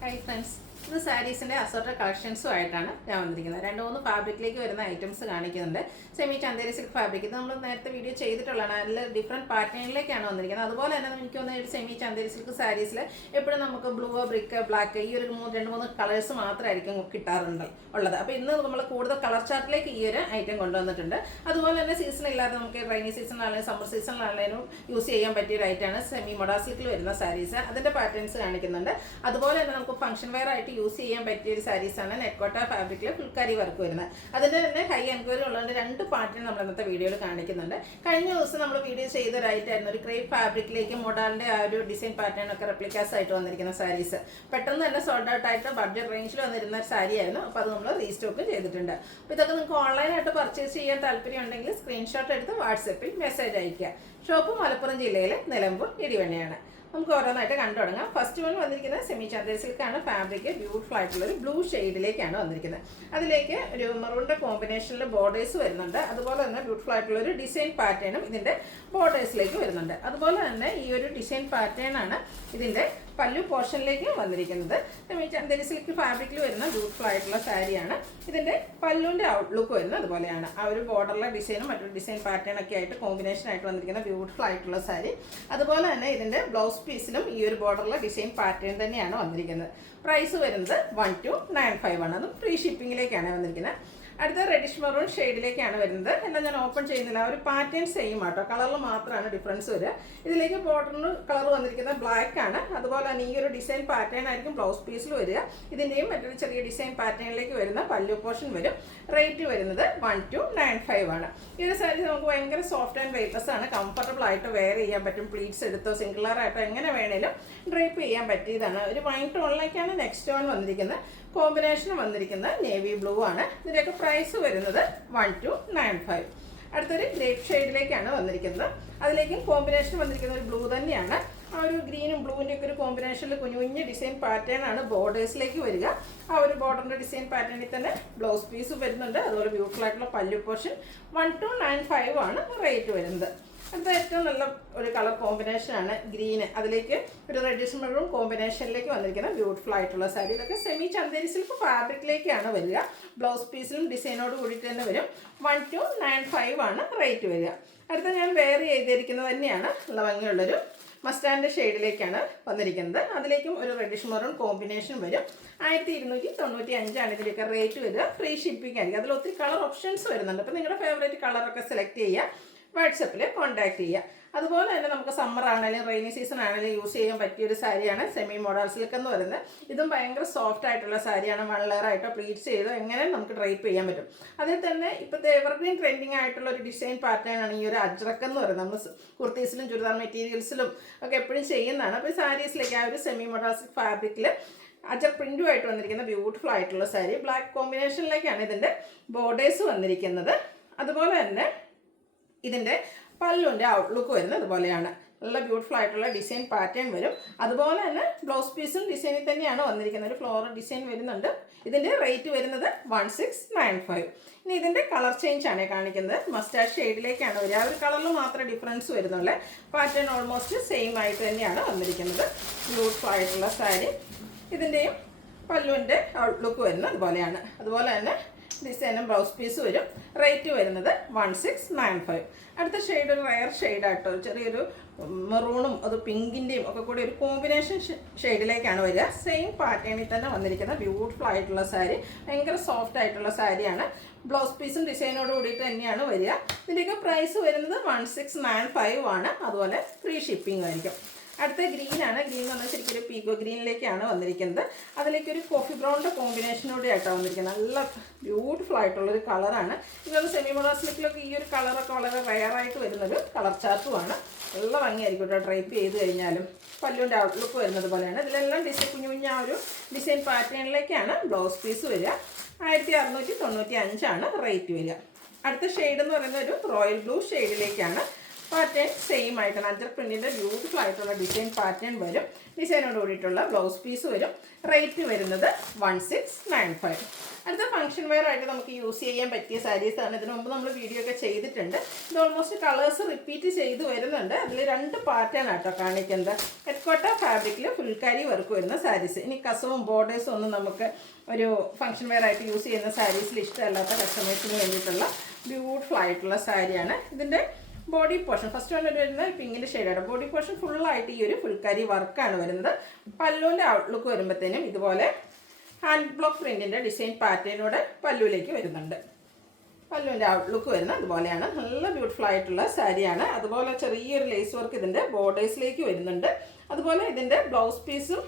Hi friends. ഇത് സാരീസിൻ്റെ assorted കളക്ഷൻസും ആയിട്ടാണ് ഞാൻ വന്നിരിക്കുന്നത്. 2-3 ഫാബ്രിക്കിലേക്ക് വരുന്ന ഐറ്റംസ് കാണിക്കുന്നുണ്ട്. സെമി ചന്തേരി സിൽക്ക് ഫാബ്രിക് ഇത് നമ്മൾ നേരത്തെ വീഡിയോ ചെയ്തിട്ടുള്ളതാണ്. അതിൽ ഡിഫറെൻറ്റ് പാറ്റേണിലേക്കാണ് വന്നിരിക്കുന്നത്. അതുപോലെ തന്നെ എനിക്ക് തോന്നുന്ന സെമി ചന്തേരി സിൽക്ക് സാരീസിൽ എപ്പോഴും നമുക്ക് ബ്ലൂ, ബ്രിക്ക്, ബ്ലാക്ക് ഈ ഒരു 2-3 കളേഴ്സ് മാത്രമായിരിക്കും കിട്ടാറുണ്ട് ഉള്ളത്. അപ്പോൾ ഇന്ന് നമ്മൾ കൂടുതൽ കളർ ചാർട്ടിലേക്ക് ഈ ഒരു ഐറ്റം കൊണ്ടുവന്നിട്ടുണ്ട്. അതുപോലെ തന്നെ സീസൺ ഇല്ലാതെ നമുക്ക് റൈനി സീസണിലാണെങ്കിലും സമ്മർ സീസണിലാണെങ്കിലും യൂസ് ചെയ്യാൻ പറ്റിയ ഒരു ഐറ്റമാണ് സെമി മൊഡാ സിൽക്കിൽ വരുന്ന സാരീസ്. അതിൻ്റെ പാറ്റേൺസ് കാണിക്കുന്നുണ്ട്. അതുപോലെ തന്നെ നമുക്ക് ഫംഗ്ഷൻ വെയർ ആയിട്ട് യൂസ് ചെയ്യാൻ പറ്റിയ ഒരു സാരീസാണ് നെറ്റ്കോട്ട ഫാബ്രിക്കിൽ ഫുൾക്കാരി വർക്ക് വരുന്നത്. അതിൻ്റെ തന്നെ ഹൈ എൻക്വയറി ഉള്ളതുകൊണ്ട് 2 പാറ്റേൺ നമ്മൾ ഇന്നത്തെ വീഡിയോയിൽ കാണിക്കുന്നുണ്ട്. കഴിഞ്ഞ ദിവസം നമ്മൾ വീഡിയോ ചെയ്തൊരായിട്ടായിരുന്നു ഒരു ക്രേപ്പ് ഫാബ്രിക്കിലേക്ക് മോഡലിൻ്റെ ആ ഒരു ഡിസൈൻ പാറ്റേൺ ഒക്കെ റെപ്ലിക്കാസ് ആയിട്ട് വന്നിരിക്കുന്ന സാരീസ്. പെട്ടെന്ന് തന്നെ സോൾഡ് ഔട്ട് ആയിട്ട് ബഡ്ജറ്റ് റേഞ്ചിൽ വന്നിരുന്ന ഒരു സാരി ആയിരുന്നു. അപ്പോൾ അത് നമ്മൾ റീസ്റ്റോക്ക് ചെയ്തിട്ടുണ്ട്. അപ്പോൾ ഇതൊക്കെ നിങ്ങൾക്ക് ഓൺലൈനായിട്ട് പർച്ചേസ് ചെയ്യാൻ താല്പര്യം ഉണ്ടെങ്കിൽ സ്ക്രീൻഷോട്ട് എടുത്ത് വാട്സപ്പിൽ മെസ്സേജ് അയയ്ക്കുക. ഷോപ്പ് മലപ്പുറം ജില്ലയിലെ നിലമ്പൂർ ഇടിവണ്ണയാണ്. നമുക്ക് ഓരോന്നായിട്ട് കണ്ടു തുടങ്ങാം. ഫസ്റ്റ് വൺ വന്നിരിക്കുന്നത് സെമി ചന്തേരി സിൽക്കാണ്. ഫാബ്രിക് ബ്യൂട്ടിഫുൾ ആയിട്ടുള്ളൊരു ബ്ലൂ ഷെയ്ഡിലേക്കാണ് വന്നിരിക്കുന്നത്. അതിലേക്ക് ഒരു മെറൂണിൻ്റെ കോമ്പിനേഷനിൽ ബോർഡേഴ്സ് വരുന്നുണ്ട്. അതുപോലെ തന്നെ ബ്യൂട്ടിഫുൾ ആയിട്ടുള്ളൊരു ഡിസൈൻ പാറ്റേണും ഇതിൻ്റെ ബോർഡേഴ്സിലേക്ക് വരുന്നുണ്ട്. അതുപോലെ തന്നെ ഈ ഒരു ഡിസൈൻ പാറ്റേൺ ആണ് ഇതിൻ്റെ പല്ലു പോർഷനിലേക്ക് വന്നിരിക്കുന്നത്. സെമി ചന്തേരി സിൽക്ക് ഫാബ്രിക്കിൽ വരുന്ന ബ്യൂട്ടിഫുൾ ആയിട്ടുള്ള സാരിയാണ്. ഇതിൻ്റെ പല്ലുവിൻ്റെ ഔട്ട്ലുക്ക് വരുന്നത് അതുപോലെയാണ്. ആ ഒരു ബോർഡറിലെ ഡിസൈനും മറ്റൊരു ഡിസൈൻ പാറ്റേൺ ഒക്കെ ആയിട്ട് കോമ്പിനേഷൻ ആയിട്ട് വന്നിരിക്കുന്ന ബ്യൂട്ടിഫുൾ ആയിട്ടുള്ള സാരി. അതുപോലെ തന്നെ ഇതിൻ്റെ ബ്ലൗസ് പീസിലും ഈ ഒരു ബോർഡറിലെ ഡിസൈൻ പാറ്റേൺ തന്നെയാണ് വന്നിരിക്കുന്നത്. പ്രൈസ് വരുന്നത് 1295 ആണ്. അതും ഫ്രീ ഷിപ്പിങ്ങിലേക്കാണ് വന്നിരിക്കുന്നത്. അടുത്ത റെഡിഷ് മെറൂൺ ഷെയ്ഡിലേക്കാണ് വരുന്നത്. എല്ലാം ഞാൻ ഓപ്പൺ ചെയ്യുന്നില്ല. ഒരു പാറ്റേൺ സെയിം ആട്ടോ, കളറിൽ മാത്രമാണ് ഡിഫറൻസ് വരിക. ഇതിലേക്ക് ബോർഡറിന് കളർ വന്നിരിക്കുന്നത് ബ്ലാക്ക് ആണ്. അതുപോലെ തന്നെ ഈ ഒരു ഡിസൈൻ പാറ്റേൺ ആയിരിക്കും ബ്ലൗസ് പീസിൽ വരിക. ഇതിൻ്റെയും മറ്റൊരു ചെറിയ ഡിസൈൻ പാറ്റേണിലേക്ക് വരുന്ന പല്ലു പോർഷൻ വരും. റേറ്റ് വരുന്നത് 1295 ആണ്. ഈ ഒരു സാരി നമുക്ക് ഭയങ്കര സോഫ്റ്റ് ആൻഡ് വെയ്റ്റ്ലെസ് ആണ്. കംഫർട്ടബിൾ ആയിട്ട് വെയർ ചെയ്യാൻ പറ്റും. പ്ലീറ്റ്സ് എടുത്തോ സിംഗിളറായിട്ടോ എങ്ങനെ വേണേലും ഡ്രൈപ്പ് ചെയ്യാൻ പറ്റിയതാണ്. ഒരു വൈൻ ടോണിലേക്കാണ് നെക്സ്റ്റ് വൺ വന്നിരിക്കുന്നത്. കോമ്പിനേഷൻ വന്നിരിക്കുന്നത് നേവി ബ്ലൂ ആണ്. ഇതിൻ്റെയൊക്കെ പ്രൈസ് വരുന്നത് 1295. അടുത്തൊരു ഗ്രേപ്പ് ഷെയ്ഡിലേക്കാണ് വന്നിരിക്കുന്നത്. അതിലേക്കും കോമ്പിനേഷൻ വന്നിരിക്കുന്ന ഒരു ബ്ലൂ തന്നെയാണ്. ആ ഒരു ഗ്രീനും ബ്ലൂവിൻ്റെ ഒക്കെ ഒരു കോമ്പിനേഷനിൽ കുഞ്ഞു കുഞ്ഞ് ഡിസൈൻ പാറ്റേൺ ആണ് ബോർഡേഴ്സിലേക്ക് വരിക. ആ ഒരു ബോർഡറിൻ്റെ ഡിസൈൻ പാറ്റേണിൽ തന്നെ ബ്ലൗസ് പീസ് വരുന്നുണ്ട്. അതുപോലെ ബ്യൂട്ടിഫുൾ ആയിട്ടുള്ള പല്ലു പോർഷൻ 1295 ആണ് റേറ്റ് വരുന്നത്. അടുത്ത ഏറ്റവും നല്ല ഒരു കളർ കോമ്പിനേഷനാണ് ഗ്രീന്. അതിലേക്ക് ഒരു റെഡിഷ് മെറൂൺ കോമ്പിനേഷനിലേക്ക് വന്നിരിക്കുന്ന ബ്യൂട്ടിഫുൾ ആയിട്ടുള്ള സാരി. ഇതൊക്കെ സെമി ചന്തേരി സിൽക്ക് ഫാബ്രിക്കിലേക്കാണ് വരിക. ബ്ലൗസ് പീസിലും ഡിസൈനോട് കൂടിയിട്ട് തന്നെ വരും. 1295 ആണ് റേറ്റ് വരിക. അടുത്ത ഞാൻ വെയർ ചെയ്തിരിക്കുന്നത് തന്നെയാണ് നല്ല ഭംഗിയുള്ളൊരു മസ്റ്റാൻഡ് ഷെയ്ഡിലേക്കാണ് വന്നിരിക്കുന്നത്. അതിലേക്കും ഒരു റെഡിഷ് മെറൂൺ കോമ്പിനേഷൻ വരും. 1295 ആണ് ഇതിലേക്ക് റേറ്റ് വരിക. ഫ്രീ ഷിപ്പിംഗ് ആയിരിക്കും. അതിൽ ഒത്തിരി കളർ ഓപ്ഷൻസ് വരുന്നുണ്ട്. അപ്പോൾ നിങ്ങളുടെ ഫേവറേറ്റ് കളറൊക്കെ സെലക്ട് ചെയ്യുക, വാട്സപ്പിൽ കോൺടാക്ട് ചെയ്യുക. അതുപോലെ തന്നെ നമുക്ക് സമ്മർ ആണെങ്കിലും റെയിനി സീസൺ ആണെങ്കിലും യൂസ് ചെയ്യാൻ പറ്റിയൊരു സാരിയാണ് സെമി മോഡൽ സിൽക്ക് എന്ന് പറയുന്നത്. ഇതും ഭയങ്കര സോഫ്റ്റ് ആയിട്ടുള്ള സാരിയാണ്. 1 ലെയർ ആയിട്ടോ പ്ലീറ്റ്സ് ചെയ്തോ എങ്ങനെ നമുക്ക് ഡ്രൈപ്പ് ചെയ്യാൻ പറ്റും. അതിൽ തന്നെ ഇപ്പോഴത്തെ എവർഗ്രീൻ ട്രെൻഡിങ് ആയിട്ടുള്ള ഒരു ഡിസൈൻ പാറ്റേൺ ആണ് ഈ ഒരു അജ്രക്ക് എന്ന് പറയുന്നത്. നമ്മൾ കുർത്തീസിലും ചുരിദാർ മെറ്റീരിയൽസിലും ഒക്കെ എപ്പോഴും ചെയ്യുന്നതാണ്. അപ്പോൾ ഈ സാരീസിലേക്ക് ആ ഒരു സെമി മോഡൽ സിൽക്ക് ഫാബ്രിക്കിൽ അജർ പ്രിൻറ്റുമായിട്ട് വന്നിരിക്കുന്ന ബ്യൂട്ടിഫുൾ ആയിട്ടുള്ള സാരി. ബ്ലാക്ക് കോമ്പിനേഷനിലേക്കാണ് ഇതിൻ്റെ ബോർഡേഴ്സ് വന്നിരിക്കുന്നത്. അതുപോലെ തന്നെ ഇതിൻ്റെ പല്ലുവിൻ്റെ ഔട്ട്ലുക്ക് വരുന്നത് അതുപോലെയാണ്. നല്ല ബ്യൂട്ടിഫുൾ ആയിട്ടുള്ള ഡിസൈൻ പാറ്റേൺ വരും. അതുപോലെ തന്നെ ബ്ലൗസ് പീസും ഡിസൈനിൽ തന്നെയാണ് വന്നിരിക്കുന്നത്. ഒരു ഫ്ലോറൽ ഡിസൈൻ വരുന്നുണ്ട്. ഇതിൻ്റെ റേറ്റ് വരുന്നത് 1695. ഇനി ഇതിൻ്റെ കളർ ചേഞ്ച് ആണ് കാണിക്കുന്നത്. മസ്റ്റാർഡ് ഷെയ്ഡിലേക്കാണ് വരിക. ആ ഒരു കളറിൽ മാത്രമേ ഡിഫറൻസ് വരുന്നുള്ളൂ. പാറ്റേൺ ഓൾമോസ്റ്റ് സെയിം ആയിട്ട് തന്നെയാണ് വന്നിരിക്കുന്നത്. ബ്യൂട്ടിഫുൾ ആയിട്ടുള്ള സാരി. ഇതിൻ്റെയും പല്ലുവിൻ്റെ ഔട്ട്ലുക്ക് വരുന്നത് അതുപോലെയാണ്. അതുപോലെ തന്നെ ഡിസൈനും ബ്ലൗസ് പീസ് വരും. റേറ്റ് വരുന്നത് 1695. അടുത്ത ഷെയ്ഡ് ഒരു റയർ ഷെയ്ഡായിട്ടോ ചെറിയൊരു മെറൂണും അത് പിങ്കിൻ്റെയും ഒക്കെ കൂടി ഒരു കോമ്പിനേഷൻ ഷെയ്ഡിലേക്കാണ് വരിക. സെയിം പാറ്റേണിൽ തന്നെ വന്നിരിക്കുന്ന ബ്യൂട്ടിഫുൾ ആയിട്ടുള്ള സാരി. ഭയങ്കര സോഫ്റ്റ് ആയിട്ടുള്ള സാരിയാണ്. ബ്ലൗസ് പീസും ഡിസൈനോട് കൂടിയിട്ട് തന്നെയാണ് വരിക. ഇതിൻ്റെയൊക്കെ പ്രൈസ് വരുന്നത് 1695 ആണ്. അതുപോലെ ഫ്രീ ഷിപ്പിംഗ് ആയിരിക്കും. അടുത്ത ഗ്രീനാണ്. ഗ്രീൻ എന്ന് പറഞ്ഞാൽ ശരിക്കും ഒരു പീക്കോ ഗ്രീനിലേക്കാണ് വന്നിരിക്കുന്നത്. അതിലേക്ക് ഒരു കോഫി ബ്രൗണിൻ്റെ കോമ്പിനേഷനോടെ ആയിട്ടാണ് വന്നിരിക്കുന്നത്. നല്ല ബ്യൂട്ടിഫുൾ ആയിട്ടുള്ളൊരു കളറാണ്. ഇതൊന്ന് സെമി മോഡൽ സിൽക്കിലൊക്കെ ഈ ഒരു കളറൊക്കെ വളരെ റെയറായിട്ട് വരുന്നൊരു കളർ ചാർട്ടുമാണ്. നല്ല ഭംഗിയായിരിക്കും കേട്ടോ ഡ്രൈപ്പ് ചെയ്ത് കഴിഞ്ഞാലും. പല്ലുവിൻ്റെ ഔട്ട്ലുക്ക് വരുന്നത് പോലെയാണ്. ഇതിലെല്ലാം ഡിസൈൻ കുഞ്ഞു കുഞ്ഞ ആ ഒരു ഡിസൈൻ പാറ്റേണിലേക്കാണ് ബ്ലൗസ് പീസ് വരിക. 1695 ആണ് റേറ്റ് വരിക. അടുത്ത ഷെയ്ഡ് എന്ന് പറയുന്നത് ഒരു റോയൽ ബ്ലൂ ഷെയ്ഡിലേക്കാണ് പാറ്റേൺ സെയിം ആയിട്ടാണ്. അജർ പ്രിൻറ്റിൻ്റെ ബ്യൂട്ടിഫുൾ ആയിട്ടുള്ള ഡിസൈൻ പാറ്റേൺ വരും. ഡിസൈനോട് കൂടിയിട്ടുള്ള ബ്ലൗസ് പീസ് വരും. റേറ്റ് വരുന്നത് 1695. അടുത്ത ഫംഗ്ഷൻ വെയർ ആയിട്ട് നമുക്ക് യൂസ് ചെയ്യാൻ പറ്റിയ സാരീസാണ്. ഇതിനു മുമ്പ് നമ്മൾ വീഡിയോ ഒക്കെ ചെയ്തിട്ടുണ്ട്. ഇത് ഓൾമോസ്റ്റ് കളേഴ്സ് റിപ്പീറ്റ് ചെയ്ത് വരുന്നുണ്ട്. അതിൽ 2 പാറ്റേൺ ആട്ടോ കാണിക്കുന്നത്. ടെർക്കോട്ട ഫാബ്രിക്കിൽ ഫുൾക്കാരി വർക്ക് വരുന്ന സാരീസ്. ഇനി കസവും ബോർഡേഴ്സും ഒന്നും നമുക്ക് ഒരു ഫംഗ്ഷൻ വെയർ ആയിട്ട് യൂസ് ചെയ്യുന്ന സാരീസിൽ ഇഷ്ടമല്ലാത്ത കസ്റ്റമേഴ്സിന് വേണ്ടിയിട്ടുള്ള ബ്യൂട്ടിഫുൾ ആയിട്ടുള്ള സാരിയാണ്. ഇതിൻ്റെ ബോഡി പോർഷൻ ഫസ്റ്റ് വരുന്നത് പിങ്കിൻ്റെ ഷെയ്ഡാണ്. ബോഡി പോർഷൻ ഫുള്ളായിട്ട് ഈ ഒരു ഫുൾക്കാരി വർക്കാണ് വരുന്നത്. പല്ലുവിൻ്റെ ഔട്ട്ലുക്ക് വരുമ്പോഴത്തേനും ഇതുപോലെ ഹാൻഡ് ബ്ലോക്ക് പ്രിൻറ്റിൻ്റെ ഡിസൈൻ പാറ്റേനോടെ പല്ലുവിലേക്ക് വരുന്നുണ്ട്. പല്ലുവിൻ്റെ ഔട്ട്ലുക്ക് വരുന്നത് അതുപോലെയാണ്. നല്ല ബ്യൂട്ടിഫുൾ ആയിട്ടുള്ള സാരിയാണ്. അതുപോലെ ചെറിയൊരു ലേസ് വർക്ക് ഇതിൻ്റെ ബോർഡേഴ്സിലേക്ക് വരുന്നുണ്ട്. അതുപോലെ ഇതിൻ്റെ ബ്ലൗസ് പീസും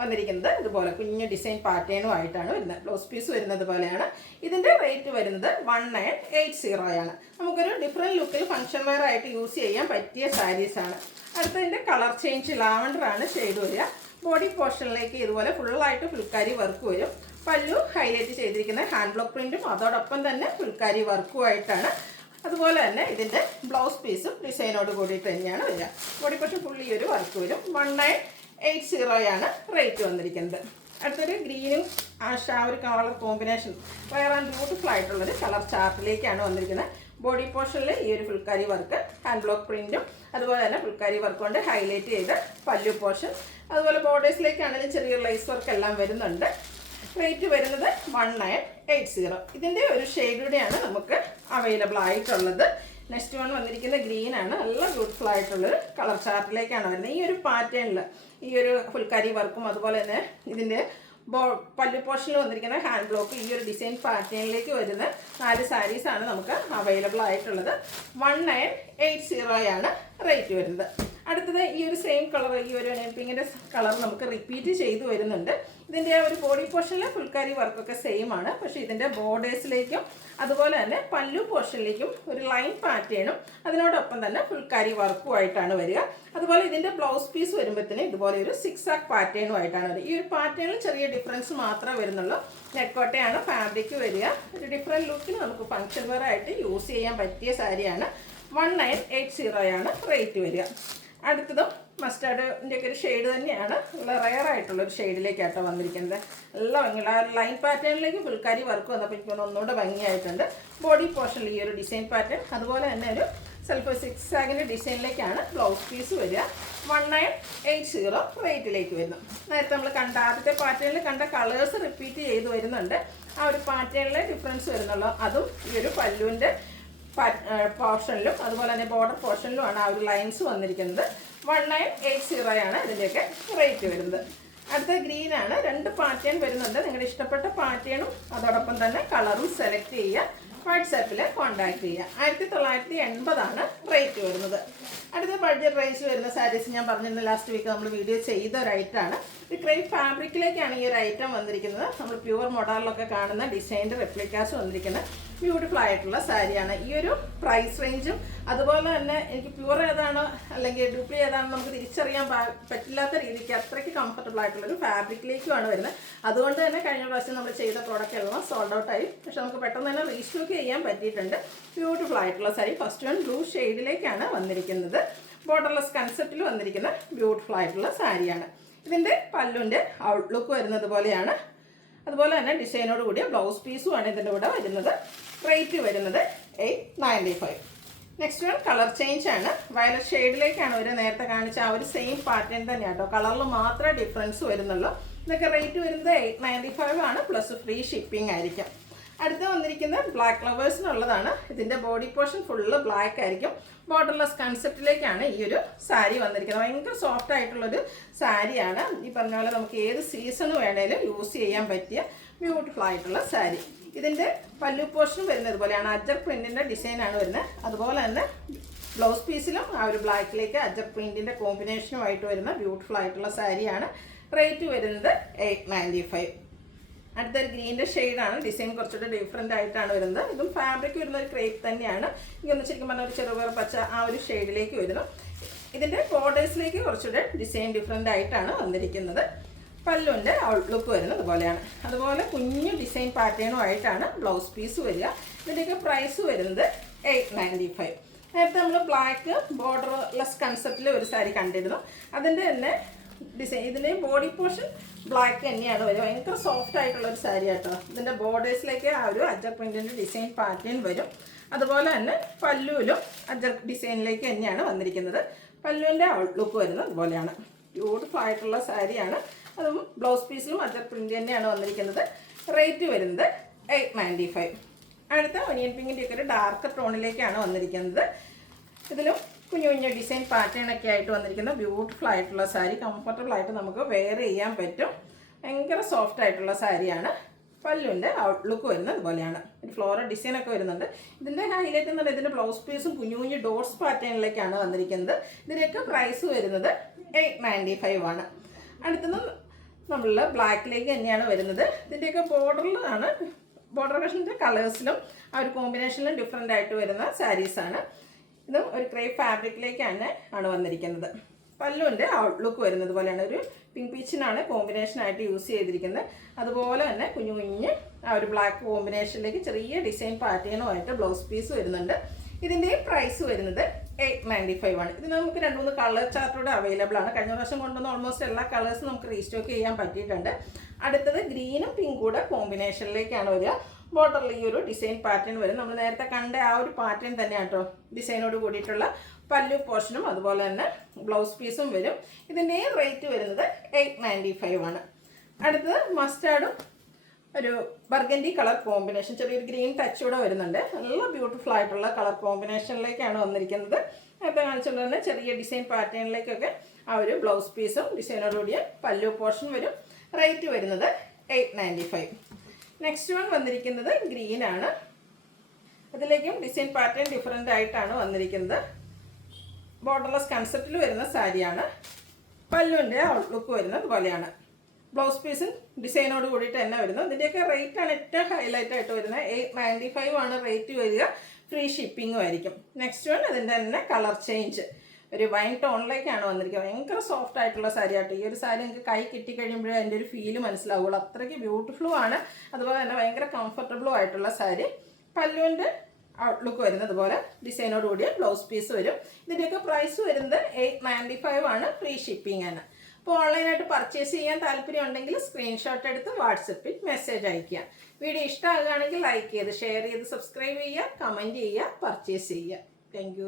വന്നിരിക്കുന്നത് ഇതുപോലെ കുഞ്ഞു ഡിസൈൻ പാറ്റേണും ആയിട്ടാണ് വരുന്നത്. ബ്ലൗസ് പീസ് വരുന്നത് പോലെയാണ്. ഇതിൻ്റെ റേറ്റ് വരുന്നത് 1980 ആണ്. നമുക്കൊരു ഡിഫറെൻറ്റ് ലുക്കിൽ ഫംഗ്ഷൻ വെയർ ആയിട്ട് യൂസ് ചെയ്യാൻ പറ്റിയ സാരീസാണ്. അടുത്തതിൻ്റെ കളർ ചേഞ്ച് ലാവൻഡർ ആണ് ഷെയ്ഡ് വരിക. ബോഡി പോർഷനിലേക്ക് ഇതുപോലെ ഫുള്ളായിട്ട് ഫുൾക്കാരി വർക്ക് വരും. പല്ലു ഹൈലൈറ്റ് ചെയ്തിരിക്കുന്ന ഹാൻഡ് ബ്ലോക്ക് പ്രിൻറ്റും അതോടൊപ്പം തന്നെ ഫുൾക്കാരി വർക്കുമായിട്ടാണ്. അതുപോലെ തന്നെ ഇതിൻ്റെ ബ്ലൗസ് പീസും ഡിസൈനോട് കൂടിയിട്ട് തന്നെയാണ് വരിക. ബോഡി പോർഷൻ ഫുള്ളി ഒരു വർക്ക് വരും. 1980 ആണ് റേറ്റ് വന്നിരിക്കുന്നത്. അടുത്തൊരു ഗ്രീനും ആ ഒരു കളർ കോമ്പിനേഷൻ വേറെ ബ്യൂട്ടിഫുൾ ആയിട്ടുള്ളൊരു കളർ ചാർട്ടിലേക്കാണ് വന്നിരിക്കുന്നത്. ബോഡി പോർഷനിൽ ഈ ഒരു ഫുൾക്കാരി വർക്ക് ഹാൻഡ് ബ്ലോക്ക് പ്രിൻറ്റും അതുപോലെ തന്നെ ഫുൾക്കാരി വർക്ക് കൊണ്ട് ഹൈലൈറ്റ് ചെയ്ത് പല്ലു പോർഷൻ അതുപോലെ ബോർഡേഴ്സിലേക്കാണെങ്കിലും ചെറിയ ലൈസ് വർക്ക് എല്ലാം വരുന്നുണ്ട്. റേറ്റ് വരുന്നത് 1980. ഇതിൻ്റെ ഒരു ഷെയ്ഡൂടെയാണ് നമുക്ക് അവൈലബിൾ ആയിട്ടുള്ളത്. നെക്സ്റ്റ് വൺ വന്നിരിക്കുന്ന ഗ്രീൻ ആണ്. നല്ല ബ്യൂട്ടിഫുൾ ആയിട്ടുള്ളൊരു കളർ ചാർട്ടിലേക്കാണ് വരുന്നത്. ഈ ഒരു പാറ്റേണിൽ ഈ ഒരു ഫുൾക്കാരി വർക്കും അതുപോലെ തന്നെ ഇതിൻ്റെ പല്ലു പോർഷനിൽ വന്നിരിക്കുന്ന ഹാൻഡ് ബ്ലോക്ക് ഈ ഒരു ഡിസൈൻ പാറ്റേണിലേക്ക് വരുന്ന 4 സാരീസാണ് നമുക്ക് അവൈലബിൾ ആയിട്ടുള്ളത്. 1980 ആണ് റേറ്റ് വരുന്നത്. അടുത്തത് ഈ ഒരു സെയിം കളർ ഈ ഒരു പിങ്കിൻ്റെ കളർ നമുക്ക് റിപ്പീറ്റ് ചെയ്ത് വരുന്നുണ്ട്. ഇതിൻ്റെ ഒരു ബോഡി പോർഷനിലെ ഫുൾക്കാരി വർക്കൊക്കെ സെയിം ആണ്. പക്ഷേ ഇതിൻ്റെ ബോർഡേഴ്സിലേക്കും അതുപോലെ തന്നെ പല്ലു പോർഷനിലേക്കും ഒരു ലൈൻ പാറ്റേണും അതിനോടൊപ്പം തന്നെ ഫുൾക്കാരി വർക്കുമായിട്ടാണ് വരിക. അതുപോലെ ഇതിൻ്റെ ബ്ലൗസ് പീസ് വരുമ്പോഴത്തേന് ഇതുപോലെ ഒരു 6 ആക്ക് പാറ്റേണും ആയിട്ടാണ് വരിക. ഈ ഒരു പാറ്റേണിൽ ചെറിയ ഡിഫറൻസ് മാത്രമേ വരുന്നുള്ളൂ. നെക്കോട്ടയാണ് ഫാബ്രിക് വരിക. ഒരു ഡിഫറെൻറ്റ് ലുക്കിൽ നമുക്ക് ഫംഗ്ഷൻ വെയർ ആയിട്ട് യൂസ് ചെയ്യാൻ പറ്റിയ സാരിയാണ്. 1980 ആണ് റേറ്റ് വരിക. അടുത്തതും മസ്റ്റാർഡിൻ്റെ ഒക്കെ ഒരു ഷെയ്ഡ് തന്നെയാണ്. നല്ല റയർ ആയിട്ടുള്ളൊരു ഷെയ്ഡിലേക്കാട്ടോ വന്നിരിക്കുന്നത്. നല്ല ഭംഗിയുള്ള ആ ലൈൻ പാറ്റേണിലേക്ക് ഫുൾക്കാരി വർക്ക് വന്നപ്പോൾ എനിക്ക് ഒന്നുകൂടെ ഭംഗിയായിട്ടുണ്ട്. ബോഡി പോർഷനിൽ ഈ ഒരു ഡിസൈൻ പാറ്റേൺ അതുപോലെ തന്നെ ഒരു സെൽഫ് 6 ആഗിൻ്റെ ഡിസൈനിലേക്കാണ് ബ്ലൗസ് പീസ് വരിക. 1980 റേറ്റിലേക്ക് വരുന്നു. നേരത്തെ നമ്മൾ കണ്ട ആദ്യത്തെ പാറ്റേണിൽ കണ്ട കളേഴ്സ് റിപ്പീറ്റ് ചെയ്ത് വരുന്നുണ്ട്. ആ ഒരു പാറ്റേണിലെ ഡിഫറൻസ് വരുന്നുള്ളൂ. അതും ഈ ഒരു പല്ലുവിൻ്റെ പോർഷനിലും അതുപോലെ തന്നെ ബോർഡർ പോർഷനിലുമാണ് ആ ഒരു ലൈൻസ് വന്നിരിക്കുന്നത്. 1980 ആണ് ഇതിൻ്റെയൊക്കെ റേറ്റ് വരുന്നത്. അടുത്ത ഗ്രീൻ ആണ്. 2 പാറ്റേൺ വരുന്നുണ്ട്. നിങ്ങളുടെ ഇഷ്ടപ്പെട്ട പാറ്റേണും അതോടൊപ്പം തന്നെ കളറും സെലക്ട് ചെയ്യുക. വാട്സാപ്പിൽ കോൺടാക്ട് ചെയ്യുക. 1980 ആണ് റേറ്റ് വരുന്നത്. അടുത്ത ബഡ്ജറ്റ് റേഞ്ച് വരുന്ന സാരീസ് ഞാൻ പറഞ്ഞിരുന്ന ലാസ്റ്റ് വീക്ക് നമ്മൾ വീഡിയോ ചെയ്ത ഒരു ഐറ്റമാണ്. ഈ ക്രേപ്പ് ഫാബ്രിക്കിലേക്കാണ് ഈ ഒരു ഐറ്റം വന്നിരിക്കുന്നത്. നമ്മൾ പ്യുവർ മോഡലിലൊക്കെ കാണുന്ന ഡിസൈൻ്റെ റെപ്ലിക്കാസ് വന്നിരിക്കുന്ന ബ്യൂട്ടിഫുൾ ആയിട്ടുള്ള സാരിയാണ്. ഈ ഒരു പ്രൈസ് റേഞ്ചും അതുപോലെ തന്നെ എനിക്ക് പ്യുവർ ഏതാണ് അല്ലെങ്കിൽ ഡ്യൂപ്ലി ഏതാണെന്ന് നമുക്ക് തിരിച്ചറിയാൻ പറ്റില്ലാത്ത രീതിക്ക് അത്രയ്ക്ക് കംഫർട്ടബിൾ ആയിട്ടുള്ളൊരു ഫാബ്രിക്കിലേക്കുമാണ് വരുന്നത്. അതുകൊണ്ട് തന്നെ കഴിഞ്ഞ പ്രാവശ്യം നമ്മൾ ചെയ്ത പ്രോഡക്റ്റ് എല്ലാം സോൾഡ് ഔട്ട് ആയി. പക്ഷെ നമുക്ക് പെട്ടെന്ന് തന്നെ റീസ്റ്റോക്ക് ചെയ്യാൻ പറ്റിയിട്ടുണ്ട്. ബ്യൂട്ടിഫുൾ ആയിട്ടുള്ള സാരി. ഫസ്റ്റ് വൺ ബ്ലൂ ഷെയ്ഡിലേക്കാണ് വന്നിരിക്കുന്നത്. ബോർഡർലെസ് കൺസെപ്റ്റിൽ വന്നിരിക്കുന്ന ബ്യൂട്ടിഫുൾ ആയിട്ടുള്ള സാരിയാണ്. ഇതിൻ്റെ പല്ലുവിൻ്റെ ഔട്ട്ലുക്ക് വരുന്നത് പോലെയാണ്. അതുപോലെ തന്നെ ഡിസൈനോട് കൂടിയ ബ്ലൗസ് പീസുമാണ് ഇതിൻ്റെ കൂടെ വരുന്നത്. റേറ്റ് വരുന്നത് 895. നെക്സ്റ്റ് വൺ കളർ ചേഞ്ച് ആണ്. വയലറ്റ് ഷെയ്ഡിലേക്കാണ് ഒരു നേരത്തെ കാണിച്ച ആ ഒരു സെയിം പാറ്റേൺ തന്നെയാണ് കേട്ടോ. കളറിൽ മാത്രമേ ഡിഫറൻസ് വരുന്നുള്ളൂ. ഇതൊക്കെ റേറ്റ് വരുന്നത് 895 ആണ്. പ്ലസ് ഫ്രീ ഷിപ്പിംഗ് ആയിരിക്കും. അടുത്ത് വന്നിരിക്കുന്നത് ബ്ലാക്ക് ലവേഴ്സിനുള്ളതാണ്. ഇതിൻ്റെ ബോഡി പോർഷൻ ഫുള്ള് ബ്ലാക്ക് ആയിരിക്കും. ബോർഡർലെസ് കൺസെപ്റ്റിലേക്കാണ് ഈ ഒരു സാരി വന്നിരിക്കുന്നത്. ഭയങ്കര സോഫ്റ്റ് ആയിട്ടുള്ളൊരു സാരിയാണ്. ഈ പറഞ്ഞ പോലെ നമുക്ക് ഏത് സീസണ് വേണേലും യൂസ് ചെയ്യാൻ പറ്റിയ ബ്യൂട്ടിഫുൾ ആയിട്ടുള്ള സാരി. ഇതിൻ്റെ പല്ലു പോർഷൻ വരുന്നത് പോലെയാണ്. അജർ പ്രിൻറ്റിൻ്റെ ഡിസൈനാണ് വരുന്നത്. അതുപോലെ തന്നെ ബ്ലൗസ് പീസിലും ആ ഒരു ബ്ലാക്കിലേക്ക് അജർ പ്രിൻറ്റിൻ്റെ കോമ്പിനേഷനുമായിട്ട് വരുന്ന ബ്യൂട്ടിഫുൾ ആയിട്ടുള്ള സാരിയാണ്. റേറ്റ് വരുന്നത് 895. അടുത്തൊരു ഗ്രീൻ്റെ ഷെയ്ഡാണ്. ഡിസൈൻ കുറച്ചുകൂടെ ഡിഫറെൻ്റ് ആയിട്ടാണ് വരുന്നത്. ഇതും ഫാബ്രിക് വരുന്ന ഒരു ക്രേപ്പ് തന്നെയാണ്. ഇതൊന്ന് ശരിക്കും പറഞ്ഞാൽ ഒരു ചെറുപയർ പച്ച ആ ഒരു ഷെയ്ഡിലേക്ക് വരുന്നു. ഇതിൻ്റെ ബോർഡേഴ്സിലേക്ക് കുറച്ചുകൂടെ ഡിസൈൻ ഡിഫറെൻ്റ് ആയിട്ടാണ് വന്നിരിക്കുന്നത്. പല്ലുവിൻ്റെ ഔട്ട്ലുക്ക് വരുന്നത് അതുപോലെയാണ്. അതുപോലെ കുഞ്ഞു ഡിസൈൻ പാറ്റേണും ആയിട്ടാണ് ബ്ലൗസ് പീസ് വരിക. ഇതിൻ്റെയൊക്കെ പ്രൈസ് വരുന്നത് 895. നേരത്തെ നമ്മൾ ബ്ലാക്ക് ബോർഡർലെസ് കൺസെപ്റ്റിൽ ഒരു സാരി കണ്ടിരുന്നു. അതിൻ്റെ തന്നെ ഡിസൈൻ, ഇതിൻ്റെ ബോഡി പോർഷൻ ബ്ലാക്ക് തന്നെയാണ് വരും. ഭയങ്കര സോഫ്റ്റ് ആയിട്ടുള്ള ഒരു സാരി കേട്ടോ. ഇതിൻ്റെ ബോർഡേഴ്സിലേക്ക് ആ ഒരു അജർ പ്രിൻറ്റിൻ്റെ ഡിസൈൻ പാറ്റേൺ വരും. അതുപോലെ തന്നെ പല്ലുവിലും അജർ ഡിസൈനിലേക്ക് തന്നെയാണ് വന്നിരിക്കുന്നത്. പല്ലുവിൻ്റെ ഔട്ട്ലുക്ക് വരുന്നത് അതുപോലെയാണ്. ബ്യൂട്ടിഫുൾ ആയിട്ടുള്ള സാരിയാണ്. അതും ബ്ലൗസ് പീസിലും അജർ പ്രിൻറ്റ് തന്നെയാണ് വന്നിരിക്കുന്നത്. റേറ്റ് വരുന്നത് 895. അടുത്ത ഒനിയൻ പിങ്കിൻ്റെയൊക്കെ ഒരു ഡാർക്ക് ടോണിലേക്കാണ് വന്നിരിക്കുന്നത്. ഇതിലും കുഞ്ഞു കുഞ്ഞു ഡിസൈൻ പാറ്റേൺ ഒക്കെ ആയിട്ട് വന്നിരിക്കുന്ന ബ്യൂട്ടിഫുൾ ആയിട്ടുള്ള സാരി. കംഫർട്ടബിൾ ആയിട്ട് നമുക്ക് വെയർ ചെയ്യാൻ പറ്റും. ഭയങ്കര സോഫ്റ്റ് ആയിട്ടുള്ള സാരിയാണ്. പല്ലുവിൻ്റെ ഔട്ട്ലുക്ക് വരുന്നത് അതുപോലെയാണ്. ഒരു ഫ്ലോറൽ ഡിസൈനൊക്കെ വരുന്നുണ്ട്. ഇതിൻ്റെ ഹൈലൈറ്റ് എന്ന് പറയുന്നത് ഇതിൻ്റെ ബ്ലൗസ് പീസും കുഞ്ഞു കുഞ്ഞു ഡോട്ട്സ് പാറ്റേണിലേക്കാണ് വന്നിരിക്കുന്നത്. ഇതിൻ്റെയൊക്കെ പ്രൈസ് വരുന്നത് 895 ആണ്. അടുത്തത് നമ്മൾ ബ്ലാക്കിലേക്ക് തന്നെയാണ് വരുന്നത്. ഇതിൻ്റെയൊക്കെ ബോർഡറിലാണ്, ബോർഡർ കളക്ഷൻ്റെ കളേഴ്സിലും ആ ഒരു കോമ്പിനേഷനിലും ഡിഫറെൻ്റ് ആയിട്ട് വരുന്ന സാരീസാണ്. ഇതും ഒരു ക്രേപ്പ് ഫാബ്രിക്കിലേക്കാണ് വന്നിരിക്കുന്നത്. പല്ലുവിൻ്റെ ഔട്ട്ലുക്ക് വരുന്നത് പോലെയാണ്. ഒരു പിങ്ക് പീച്ചിനാണ് കോമ്പിനേഷനായിട്ട് യൂസ് ചെയ്തിരിക്കുന്നത്. അതുപോലെ തന്നെ കുഞ്ഞു കുഞ്ഞ് ആ ഒരു ബ്ലാക്ക് കോമ്പിനേഷനിലേക്ക് ചെറിയ ഡിസൈൻ പാറ്റേണുമായിട്ട് ബ്ലൗസ് പീസ് വരുന്നുണ്ട്. ഇതിൻ്റെയും പ്രൈസ് വരുന്നത് 895 ആണ്. ഇത് നമുക്ക് 2-3 കളർ ചാർട്ടോടെ അവൈലബിൾ ആണ്. കഴിഞ്ഞ പ്രാവശ്യം കൊണ്ടുവന്ന ഓൾമോസ്റ്റ് എല്ലാ കളേഴ്സും നമുക്ക് റീസ്റ്റോക്ക് ചെയ്യാൻ പറ്റിയിട്ടുണ്ട്. അടുത്തത് ഗ്രീനും പിങ്കും കൂടെ കോമ്പിനേഷനിലേക്കാണ് വരിക. ബോർഡറിൽ ഈ ഒരു ഡിസൈൻ പാറ്റേൺ വരും. നമ്മൾ നേരത്തെ കണ്ട ആ ഒരു പാറ്റേൺ തന്നെയാണ് കേട്ടോ. ഡിസൈനോട് കൂടിയിട്ടുള്ള പല്ലു പോർഷനും അതുപോലെ തന്നെ ബ്ലൗസ് പീസും വരും. ഇതിൻ്റെ റേറ്റ് വരുന്നത് 895 ആണ്. അടുത്തത് മസ്റ്റാർഡും ഒരു ബർഗൻഡി കളർ കോമ്പിനേഷൻ, ചെറിയൊരു ഗ്രീൻ ടച്ച് കൂടെ വരുന്നുണ്ട്. നല്ല ബ്യൂട്ടിഫുൾ ആയിട്ടുള്ള കളർ കോമ്പിനേഷനിലേക്കാണ് വന്നിരിക്കുന്നത്. നേരത്തെ കാണിച്ചുകൊണ്ട് തന്നെ ചെറിയ ഡിസൈൻ പാറ്റേണിലേക്കൊക്കെ ആ ഒരു ബ്ലൗസ് പീസും ഡിസൈനോടുകൂടിയ പല്ലു പോർഷൻ വരും. റേറ്റ് വരുന്നത് 895. നെക്സ്റ്റ് വൺ വന്നിരിക്കുന്നത് ഗ്രീനാണ്. അതിലേക്കും ഡിസൈൻ പാറ്റേൺ ഡിഫറെൻ്റ് ആയിട്ടാണ് വന്നിരിക്കുന്നത്. ബോർഡർലെസ് കൺസെപ്റ്റിൽ വരുന്ന സാരിയാണ്. പല്ലുവിൻ്റെ ഔട്ട്ലുക്ക് വരുന്നത് പോലെയാണ്. ബ്ലൗസ് പീസും ഡിസൈനോട് കൂടിയിട്ട് തന്നെ വരുന്നത്. ഇതിൻ്റെയൊക്കെ റേറ്റാണ് ഏറ്റവും ഹൈലൈറ്റ് ആയിട്ട് വരുന്നത്. 895 ആണ് റേറ്റ് വരിക. ഫ്രീ ഷിപ്പിങ്ങും ആയിരിക്കും. നെക്സ്റ്റ് വൺ അതിൻ്റെ തന്നെ കളർ ചേഞ്ച്, ഒരു വൈൻ ടോണിലേക്കാണ് വന്നിരിക്കുന്നത്. ഭയങ്കര സോഫ്റ്റ് ആയിട്ടുള്ള സാരി ആട്ടോ. ഈ ഒരു സാരി നിങ്ങൾക്ക് കൈ കിട്ടിക്കഴിയുമ്പോഴേ അതിൻ്റെ ഒരു ഫീല് മനസ്സിലാവുള്ളൂ. അത്രയ്ക്ക് ബ്യൂട്ടിഫുള്ളും ആണ്. അതുപോലെ തന്നെ ഭയങ്കര കംഫർട്ടബിളും ആയിട്ടുള്ള സാരി. പല്ലുവിൻ്റെ ഔട്ട്ലുക്ക് വരുന്നത് അതുപോലെ ഡിസൈനോട് കൂടിയ ബ്ലൗസ് പീസ് വരും. ഇതിൻ്റെയൊക്കെ പ്രൈസ് വരുന്നത് 895 ആണ്. ഫ്രീ ഷിപ്പിംഗ് ആണ്. അപ്പോൾ ഓൺലൈനായിട്ട് പർച്ചേസ് ചെയ്യാൻ താല്പര്യം ഉണ്ടെങ്കിൽ സ്ക്രീൻഷോട്ട് എടുത്ത് വാട്സപ്പിൽ മെസ്സേജ് അയയ്ക്കുക. വീഡിയോ ഇഷ്ടമാകുകയാണെങ്കിൽ ലൈക്ക് ചെയ്ത് ഷെയർ ചെയ്ത് സബ്സ്ക്രൈബ് ചെയ്യുക, കമൻറ്റ് ചെയ്യുക, പർച്ചേസ് ചെയ്യുക. താങ്ക്